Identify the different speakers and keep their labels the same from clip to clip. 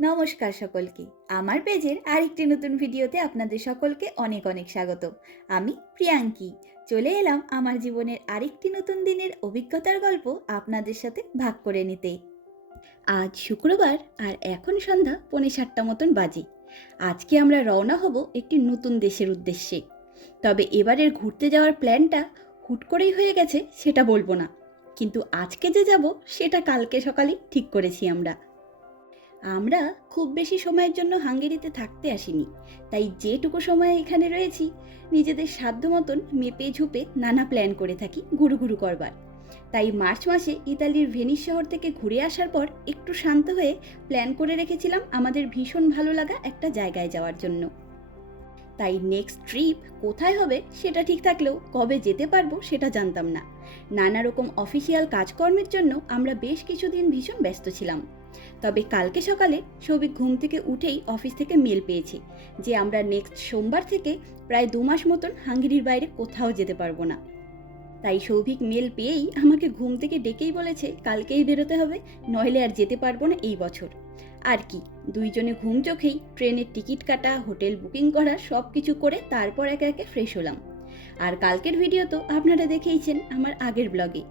Speaker 1: নমস্কার সকলকে। আমার পেজের আরেকটি নতুন ভিডিওতে আপনাদের সকলকে অনেক অনেক স্বাগত। আমি প্রিয়াঙ্কি। চলে এলাম আমার জীবনের আরেকটি নতুন দিনের অভিজ্ঞতার গল্প আপনাদের সাথে ভাগ করে নিতে। আজ শুক্রবার আর এখন সন্ধ্যা পৌনে সাতটা মতন বাজে। আজকে আমরা রওনা হব একটি নতুন দেশের উদ্দেশ্যে। তবে এবারের ঘুরতে যাওয়ার প্ল্যানটা হুট করেই হয়ে গেছে সেটা বলব না। কিন্তু আজকে যে যাব সেটা কালকে সকালে ঠিক করেছি আমরা। আমরা খুব বেশি সময়ের জন্য হাঙ্গেরিতে থাকতে আসিনি। তাই যেটুকু সময় এখানে রয়েছি, নিজেদের সাধ্য মতন মেপে ঝুপে নানা প্ল্যান করে থাকি ঘুরু ঘুরু করবার। তাই মার্চ মাসে ইতালির ভেনিস শহর থেকে ঘুরে আসার পর একটু শান্ত হয়ে প্ল্যান করে রেখেছিলাম আমাদের ভীষণ ভালো লাগা একটা জায়গায় যাওয়ার জন্য। তাই নেক্সট ট্রিপ কোথায় হবে সেটা ঠিক থাকলেও কবে যেতে পারব সেটা জানতাম না। নানা রকম অফিসিয়াল কাজকর্মের জন্য আমরা বেশ কিছুদিন ভীষণ ব্যস্ত ছিলাম। তবে কালকে সকালে সৌভিক ঘুম থেকে উঠেই অফিস থেকে মেল পেয়েছে যে আমরা নেক্সট সোমবার থেকে প্রায় দু মাস মতন হাঙ্গেরির বাইরে কোথাও যেতে পারব না। তাই সৌভিক মেল পেয়েই আমাকে ঘুম থেকে ডেকেই বলেছে, কালকেই বেরোতে হবে, নইলে আর যেতে পারব না এই বছর। আর কি, দুইজনে ঘুম চোখেই ট্রেনের টিকিট কাটা, হোটেল বুকিং করা সব কিছু করে তারপর একে একে ফ্রেশ হলাম। আর কালকের ভিডিও তো আপনারা দেখেইছেন আমার আগের ব্লগে।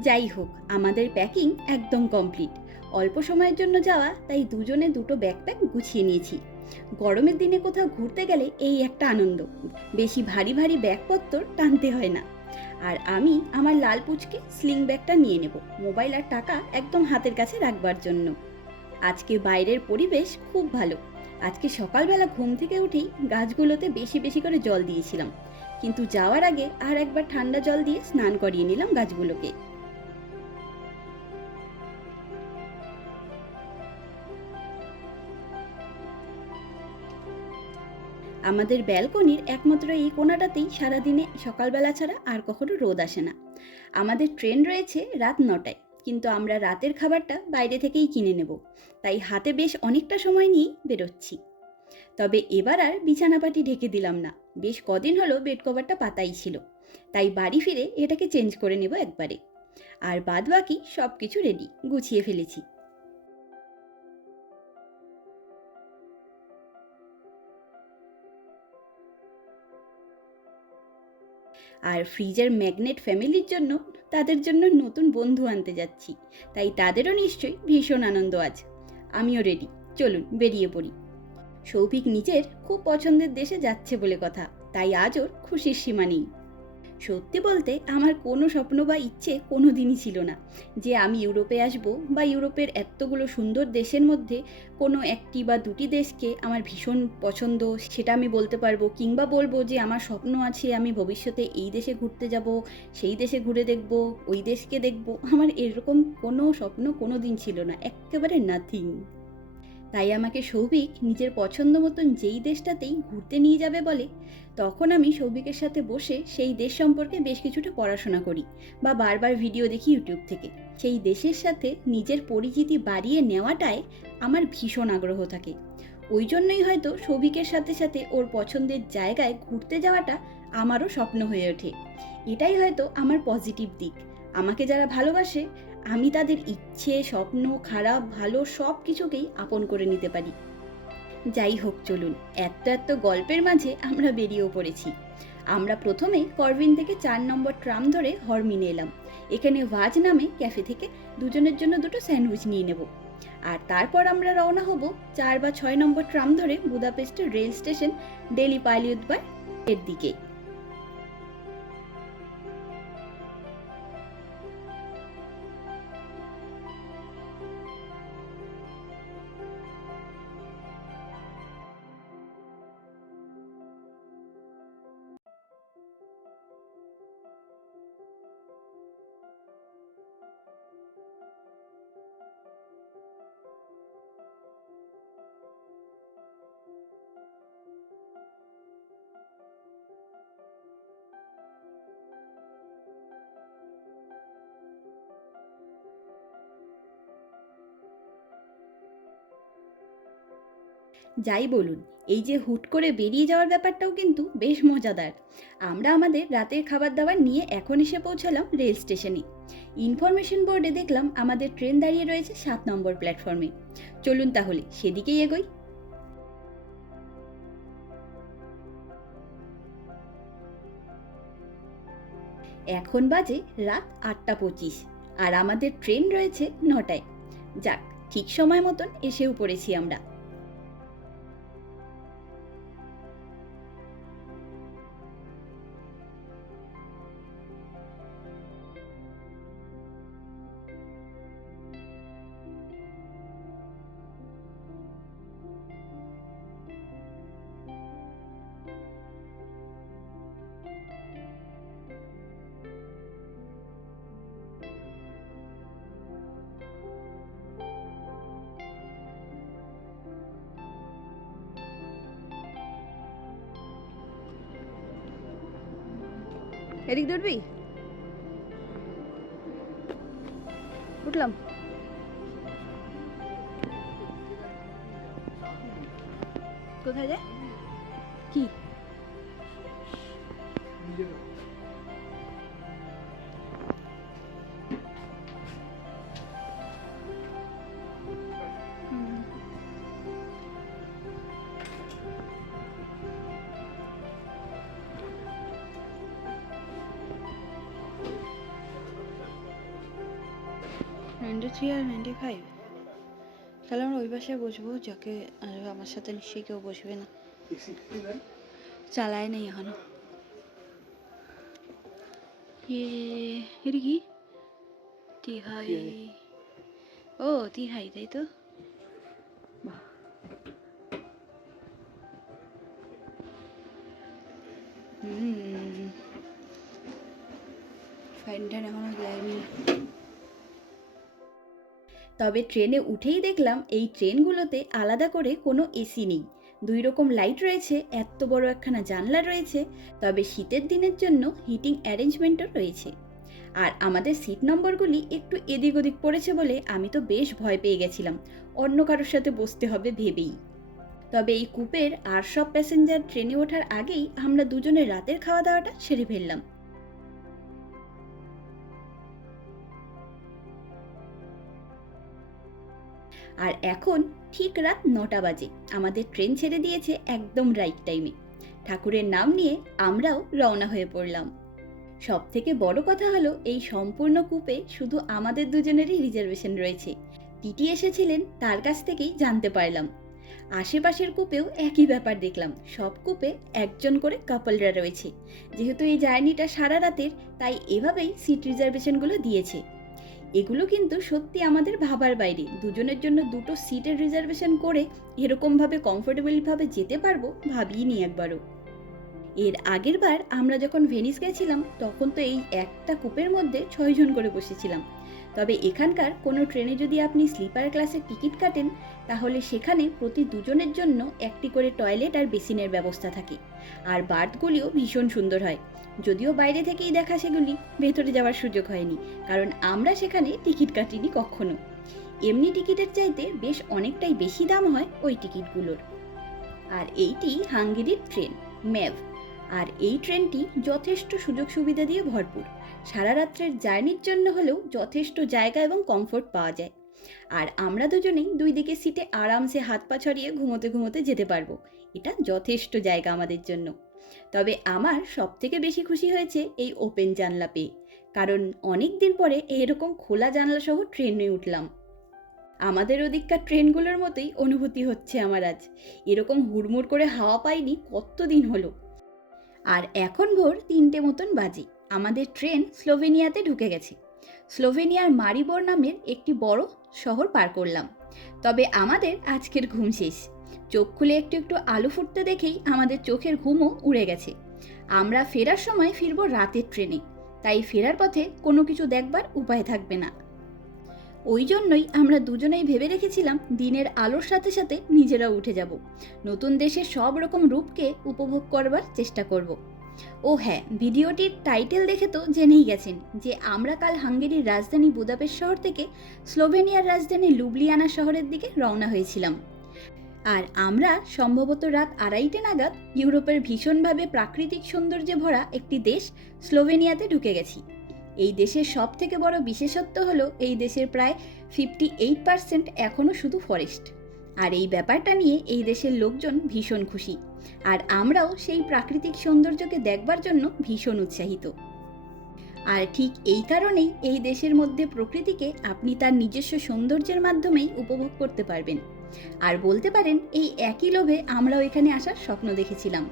Speaker 1: যাই হোক, আমাদের প্যাকিং একদম কমপ্লিট। অল্প সময়ের জন্য যাওয়া, তাই দুজনে দুটো ব্যাকপ্যাক গুছিয়ে নিয়েছি। গরমের দিনে কোথাও ঘুরতে গেলে এই একটা আনন্দ। বেশি ভারী ভারী ব্যাগপত্র টানতে হয় না। আর আমি আমার লাল পুচকে স্লিং ব্যাগটা নিয়ে নেব। মোবাইল আর টাকা একদম হাতের কাছে রাখবার জন্য। আজকে বাইরের পরিবেশ খুব ভালো। আজকে সকালবেলা ঘুম থেকে উঠেই গাছগুলোতে বেশি বেশি করে জল দিয়েছিলাম। কিন্তু যাওয়ার আগে আর একবার ঠান্ডা জল দিয়ে স্নান করিয়ে নিলাম গাছগুলোকে। আমাদের ব্যালকনির একমাত্র এই কোনাটাতেই সারাদিনে সকালবেলা ছাড়া আর কখনো রোদ আসে না। আমাদের ট্রেন রয়েছে রাত নটায়, কিন্তু আমরা রাতের খাবারটা বাইরে থেকেই কিনে নেব। তাই হাতে বেশ অনেকটা সময় নিয়েই বেরোচ্ছি। তবে এবার আর বিছানাপাটি ঢেকে দিলাম না। বেশ কদিন হলো বেড কভারটা পাতাই ছিল। তাই বাড়ি ফিরে এটাকে চেঞ্জ করে নেব একবারে। আর বাদ বাকি সব কিছু রেডি, গুছিয়ে ফেলেছি। আর ফ্রিজের ম্যাগনেট ফ্যামিলির জন্য তাদের জন্য নতুন বন্ধু আনতে যাচ্ছি। তাই তাদেরও নিশ্চয়ই ভীষণ আনন্দ আজ আমিও রেডি চলুন, বেরিয়ে পড়ি। সৌভিক নিজের খুব পছন্দের দেশে যাচ্ছে বলে কথা। তাই আজ ওর খুশির সীমা নেই। সত্যি বলতে আমার কোনো স্বপ্ন বা ইচ্ছে কোনো দিনই ছিল না যে আমি ইউরোপে আসব বা ইউরোপের এতগুলো সুন্দর দেশের মধ্যে কোনো একটি বা দুটি দেশকে আমার ভীষণ পছন্দ সেটা আমি বলতে পারব কিংবা বলব যে আমার স্বপ্ন আছে আমি ভবিষ্যতে এই দেশে ঘুরতে যাব, সেই দেশে ঘুরে দেখব, ওই দেশকে দেখব। আমার এরকম কোনো স্বপ্ন কোনো দিন ছিল না, একেবারে নাথিং তাই আমাকে সৌভিক নিজের পছন্দ মতন যেই দেশটাতেই ঘুরতে নিয়ে যাবে বলে তখন আমি সৌভিকের সাথে বসে সেই দেশ সম্পর্কে বেশ কিছুটা পড়াশোনা করি বা বারবার ভিডিও দেখি ইউটিউব থেকে। সেই দেশের সাথে নিজের পরিচিতি বাড়িয়ে নেওয়াটায় আমার ভীষণ আগ্রহ থাকে। ওই জন্যই হয়তো সৌভিকের সাথে সাথে ওর পছন্দের জায়গায় ঘুরতে যাওয়াটা আমারও স্বপ্ন হয়ে ওঠে। এটাই হয়তো আমার পজিটিভ দিক। আমাকে যারা ভালোবাসে, আমি তাদের ইচ্ছে, স্বপ্ন, খারাপ, ভালো সব কিছুকেই আপন করে নিতে পারি। যাই হোক, চলুন। এত এত গল্পের মাঝে আমরা বেরিয়েও পড়েছি। আমরা প্রথমে করবিন থেকে চার নম্বর ট্রাম ধরে হরমিনে এলাম। এখানে ভাজ নামে ক্যাফে থেকে দুজনের জন্য দুটো স্যান্ডউইচ নিয়ে নেব। আর তারপর আমরা রওনা হব চার বা ছয় নম্বর ট্রাম ধরে বুদাপেস্টের রেল স্টেশন ডেলি পাইলিউদ্বার এর দিকে। যাই বলুন, এই যে হুট করে বেরিয়ে যাওয়ার ব্যাপারটাও কিন্তু বেশ মজাদার। আমরা আমাদের রাতের খাবার দাবার নিয়ে এখন এসে পৌঁছালাম রেল স্টেশনে। ইনফরমেশন বোর্ডে দেখলাম আমাদের ট্রেন দাঁড়িয়ে রয়েছে সাত নম্বর প্ল্যাটফর্মে। চলুন তাহলে, সেদিকেই এগোই। এখন বাজে রাত আটটা পঁচিশ আর আমাদের ট্রেন রয়েছে নটায়। যাক, ঠিক সময় মতন এসেও পড়েছি আমরা।
Speaker 2: এদিক ধরবি উঠলাম। কোথায় যায়? কি? তাহলে আমরা ওই পাশে বসবো, যাকে আমার সাথে নিশ্চয়ই কেউ বসবে না। চালায় নেই এখনও। কি? ও, তিহাই, তাই তো?
Speaker 1: তবে ট্রেনে উঠেই দেখলাম এই ট্রেনগুলোতে আলাদা করে কোনো এসি নেই। দুই রকম লাইট রয়েছে, এত বড় একখানা জানলা রয়েছে, তবে শীতের দিনের জন্য হিটিং অ্যারেঞ্জমেন্টও রয়েছে। আর আমাদের সিট নম্বরগুলি একটু এদিক ওদিক পড়েছে বলে আমি তো বেশ ভয় পেয়ে গেছিলাম। অন্য কারোর সাথে বসতে হবে ভেবেই। তবে এই কুপের আর সব প্যাসেঞ্জার ট্রেনে ওঠার আগেই আমরা দুজনে রাতের খাওয়া দাওয়াটা সেরে ফেললাম। আর এখন ঠিক রাত নটা বাজে। আমাদের ট্রেন ছেড়ে দিয়েছে একদম রাইট টাইমে ঠাকুরের নাম নিয়ে আমরাও রওনা হয়ে পড়লাম। সব থেকে বড় কথা হলো, এই সম্পূর্ণ কূপে শুধু আমাদের দুজনেরই রিজার্ভেশন রয়েছে। টিটি এসেছিলেন, তার কাছ থেকেই জানতে পারলাম। আশেপাশের কূপেও একই ব্যাপার দেখলাম। সব কূপে একজন করে কাপলরা রয়েছে। যেহেতু এই জার্নিটা সারা রাতের, তাই এভাবেই সিট রিজার্ভেশনগুলো দিয়েছে। এগুলো কিন্তু সত্যি আমাদের ভাবার বাইরে। দুজনের জন্য দুটো সিটের রিজার্ভেশন করে এরকমভাবে কমফোর্টেবলভাবে যেতে পারব ভাবিনি একবারও। এর আগের বার আমরা যখন ভেনিস গেছিলাম, তখন তো এই একটা কূপের মধ্যে ছয়জন করে বসেছিলাম। তবে এখানকার কোনো ট্রেনে যদি আপনি স্লিপার ক্লাসের টিকিট কাটেন, তাহলে সেখানে প্রতি দুজনের জন্য একটি করে টয়লেট আর বেসিনের ব্যবস্থা থাকে। আর বার্থগুলিও ভীষণ সুন্দর হয়। যদিও বাইরে থেকেই দেখা সেগুলি, ভেতরে যাওয়ার সুযোগ হয়নি, কারণ আমরা সেখানে টিকিট কাটিনি কখনো। এমনি টিকিটের চাইতে বেশ অনেকটাই বেশি দাম হয় ওই টিকিটগুলোর। আর এইটি হাঙ্গেরির ট্রেন, ম্যাভ। আর এই ট্রেনটি যথেষ্ট সুযোগ সুবিধা দিয়ে ভরপুর। সারা রাত্রের জার্নির জন্য হলেও যথেষ্ট জায়গা এবং কমফোর্ট পাওয়া যায়। আর আমরা দুজনেই দুই দিকে সিটে আরামসে হাত পা ছড়িয়ে ঘুমোতে ঘুমোতে যেতে পারব। এটা যথেষ্ট জায়গা আমাদের জন্য। তবে আমার সবথেকে বেশি খুশি হয়েছে এই ওপেন জানলা পেয়ে। কারণ অনেক দিন পরে এরকম খোলা জানলা সহ ট্রেনে উঠলাম। আমাদের ওদিককার ট্রেনগুলোর মতোই অনুভূতি হচ্ছে আমার আজ। এরকম হুড়মুড় করে হাওয়া পাইনি কত দিন হলো। আর এখন ভোর তিনটে মতন বাজে। আমাদের ট্রেন স্লোভেনিয়াতে ঢুকে গেছে। স্লোভেনিয়ার মারিবোর নামের একটি বড় শহর পার করলাম। তবে আমাদের আজকের ঘুম শেষ। চোখ খুলে একটু একটু আলো ফুটতে দেখেই আমাদের চোখের ঘুমও উড়ে গেছে। আমরা ফেরার সময় ফিরবো রাতের ট্রেনে, তাই ফেরার পথে কোনো কিছু দেখবার উপায় থাকবে না। ওই জন্যই আমরা দুজনেই ভেবে রেখেছিলাম দিনের আলোর সাথে সাথে নিজেরাও উঠে যাব। নতুন দেশের সব রকম রূপকে উপভোগ করবার চেষ্টা করব। ও হ্যাঁ ভিডিওটির টাইটেল দেখে তো জেনেই গেছেন যে আমরা কাল হাঙ্গেরির রাজধানী বুদাপেস্ট শহর থেকে স্লোভেনিয়ার রাজধানী লুবলিয়ানা শহরের দিকে রওনা হয়েছিলাম। আর আমরা সম্ভবত রাত আড়াইটে নাগাদ ইউরোপের ভীষণভাবে প্রাকৃতিক সৌন্দর্যে ভরা একটি দেশ স্লোভেনিয়াতে ঢুকে গেছি। এই দেশের সব থেকে বড় বিশেষত্ব হলো এই দেশের প্রায় ফিফটি এইট পার্সেন্ট এখনও শুধু ফরেস্ট। আর এই ব্যাপারটা নিয়ে এই দেশের লোকজন ভীষণ খুশি। আর আমরাও সেই প্রাকৃতিক সৌন্দর্যকে দেখবার জন্য ভীষণ উৎসাহিত। আর ঠিক এই কারণেই এই দেশের মধ্যে প্রকৃতিকে আপনি তার নিজস্ব সৌন্দর্যের মাধ্যমেই উপভোগ করতে পারবেন। আর বলতে পারেন, এই একই লোভে আমরাও এখানে আসার স্বপ্ন দেখেছিলাম।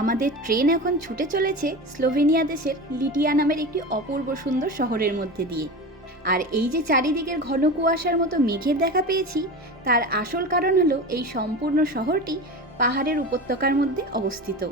Speaker 1: আমাদের ট্রেন এখন ছুটে চলেছে স্লোভেনিয়া দেশের লিটিয়া নামের একটি অপূর্ব সুন্দর শহরের মধ্যে দিয়ে। আর এই যে চারিদিকের ঘন কুয়াশার মতো মেঘের দেখা পেয়েছি, তার আসল কারণ হলো এই সম্পূর্ণ শহরটি পাহাড়ের উপত্যকার মধ্যে অবস্থিত।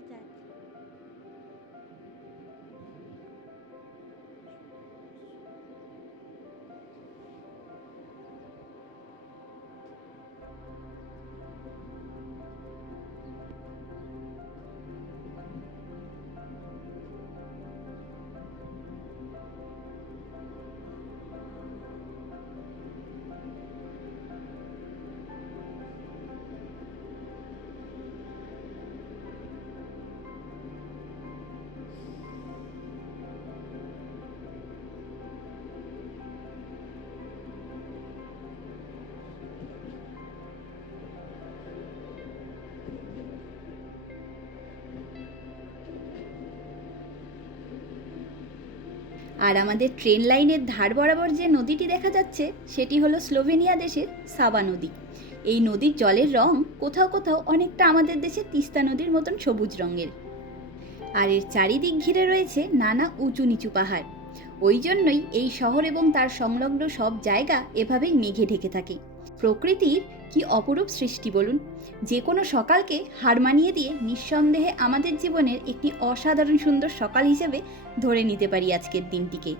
Speaker 1: ছোট্ট একটা আর আমাদের ট্রেন লাইনের ধার বরাবর যে নদীটি দেখা যাচ্ছে, সেটি হলো স্লোভেনিয়া দেশের সাবা নদী। এই নদীর জলের রং কোথাও কোথাও অনেকটা আমাদের দেশে তিস্তা নদীর মতন সবুজ রঙের। আর এর চারিদিক ঘিরে রয়েছে নানা উঁচু নিচু পাহাড়। ওই জন্যই এই শহর এবং তার সংলগ্ন সব জায়গা এভাবেই মেঘে ঢেকে থাকে। প্রকৃতির কি অপরূপ সৃষ্টি বলুন? যে কোনো সকালকে হার মানিয়ে দিয়ে নিঃসন্দেহে আমাদের জীবনের একটি অসাধারণ সুন্দর সকাল হিসেবে ধরে নিতে পারি আজকের দিনটিকে।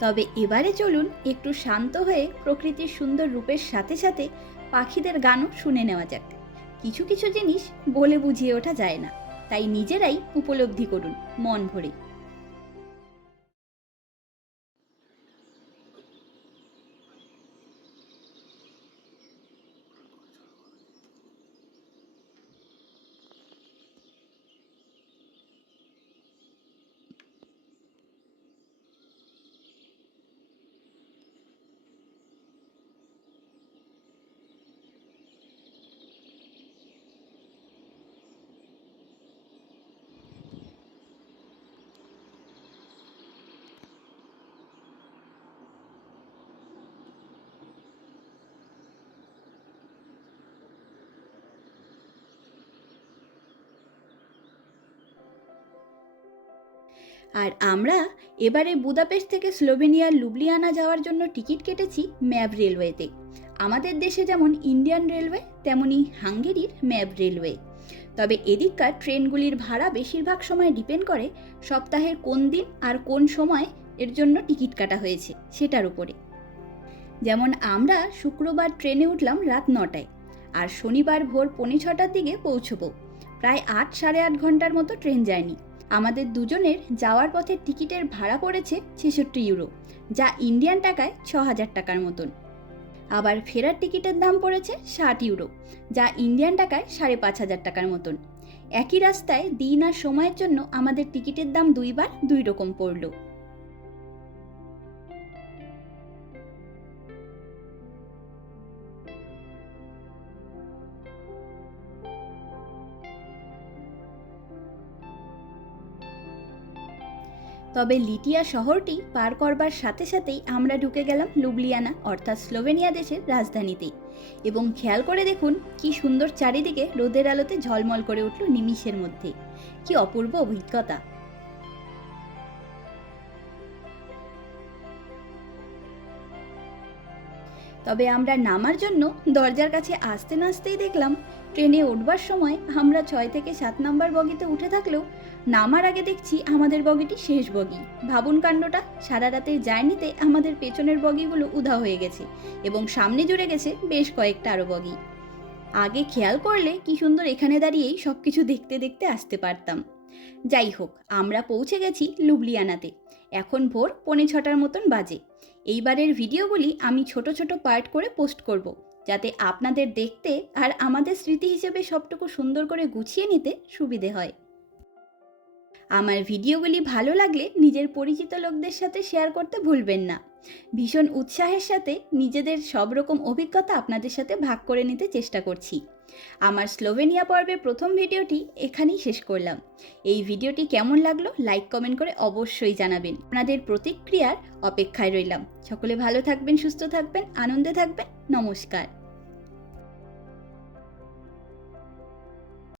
Speaker 1: তবে এবারে চলুন একটু শান্ত হয়ে প্রকৃতির সুন্দর রূপের সাথে সাথে পাখিদের গানও শুনে নেওয়া যাক। কিছু কিছু জিনিস বলে বুঝিয়ে ওঠা যায় না, তাই নিজেরাই উপলব্ধি করুন, মন ভরে। আর আমরা এবারে বুদাপেস্ট থেকে স্লোভেনিয়ার লুবলিয়ানা যাওয়ার জন্য টিকিট কেটেছি ম্যাব রেলওয়েতে। আমাদের দেশে যেমন ইন্ডিয়ান রেলওয়ে, তেমনি হাঙ্গেরির ম্যাব রেলওয়ে। তবে এদিককার ট্রেনগুলির ভাড়া বেশিরভাগ সময় ডিপেন্ড করে সপ্তাহের কোন দিন আর কোন সময় এর জন্য টিকিট কাটা হয়েছে, সেটার উপরে। যেমন আমরা শুক্রবার ট্রেনে উঠলাম রাত নটায়, আর শনিবার ভোর পৌনে ছটার দিকে পৌঁছবো। প্রায় আট সাড়ে আট ঘণ্টার মতো ট্রেন যায়নি আমাদের দুজনের যাওয়ার পথে টিকিটের ভাড়া পড়েছে ছেষট্টি ইউরো, যা ইন্ডিয়ান টাকায় ছ হাজার টাকার মতন। আবার ফেরার টিকিটের দাম পড়েছে ষাট ইউরো, যা ইন্ডিয়ান টাকায় সাড়ে পাঁচ হাজার টাকার মতন। একই রাস্তায় দিন আর সময়ের জন্য আমাদের টিকিটের দাম দুইবার দুই রকম পড়ল। তবে লিটিয়া শহরটি পার করবার সাথে সাথেই আমরা ঢুকে গেলাম লুবলিয়ানা, অর্থাৎ স্লোভেনিয়া দেশের রাজধানীতে। এবং খেয়াল করে দেখুন কি সুন্দর চারিদিকে রোদের আলোতে ঝলমল করে উঠল নিমিষের মধ্যে। কি অপূর্ব অভিজ্ঞতা। তবে আমরা নামার জন্য দরজার কাছে আসতে না আসতেই দেখলাম, ট্রেনে উঠবার সময় আমরা ছয় থেকে সাত নাম্বার বগিতে উঠে থাকলেও নামার আগে দেখছি আমাদের বগিটি শেষ বগি। ভাবুন কাণ্ডটা, সারা রাতের জার্নিতে আমাদের পেছনের বগিগুলো উধা হয়ে গেছে এবং সামনে জুড়ে গেছে বেশ কয়েকটা আরও বগি। আগে খেয়াল করলে কি সুন্দর এখানে দাঁড়িয়েই সব কিছু দেখতে দেখতে আসতে পারতাম। যাই হোক, আমরা পৌঁছে গেছি লুবলিয়ানাতে। এখন ভোর পৌনে ছটার মতন বাজে। এইবারের ভিডিওগুলি আমি ছোট ছোট পার্ট করে পোস্ট করব, যাতে আপনাদের দেখতে আর আমাদের স্মৃতি হিসেবে সবটুকু সুন্দর করে গুছিয়ে নিতে সুবিধে হয়। আমার ভিডিওগুলি ভালো লাগলে নিজের পরিচিত লোকদের সাথে শেয়ার করতে ভুলবেন না। ভীষণ উৎসাহের সাথে নিজেদের সব রকম অভিজ্ঞতা আপনাদের সাথে ভাগ করে নিতে চেষ্টা করছি। আমার স্লোভেনিয়া পর্বের প্রথম ভিডিওটি এখানেই শেষ করলাম। এই ভিডিওটি কেমন লাগল লাইক, কমেন্ট করে অবশ্যই জানাবেন। আপনাদের প্রতিক্রিয়ার অপেক্ষায় রইলাম। সকলে ভালো থাকবেন, সুস্থ থাকবেন, আনন্দে থাকবেন। নমস্কার।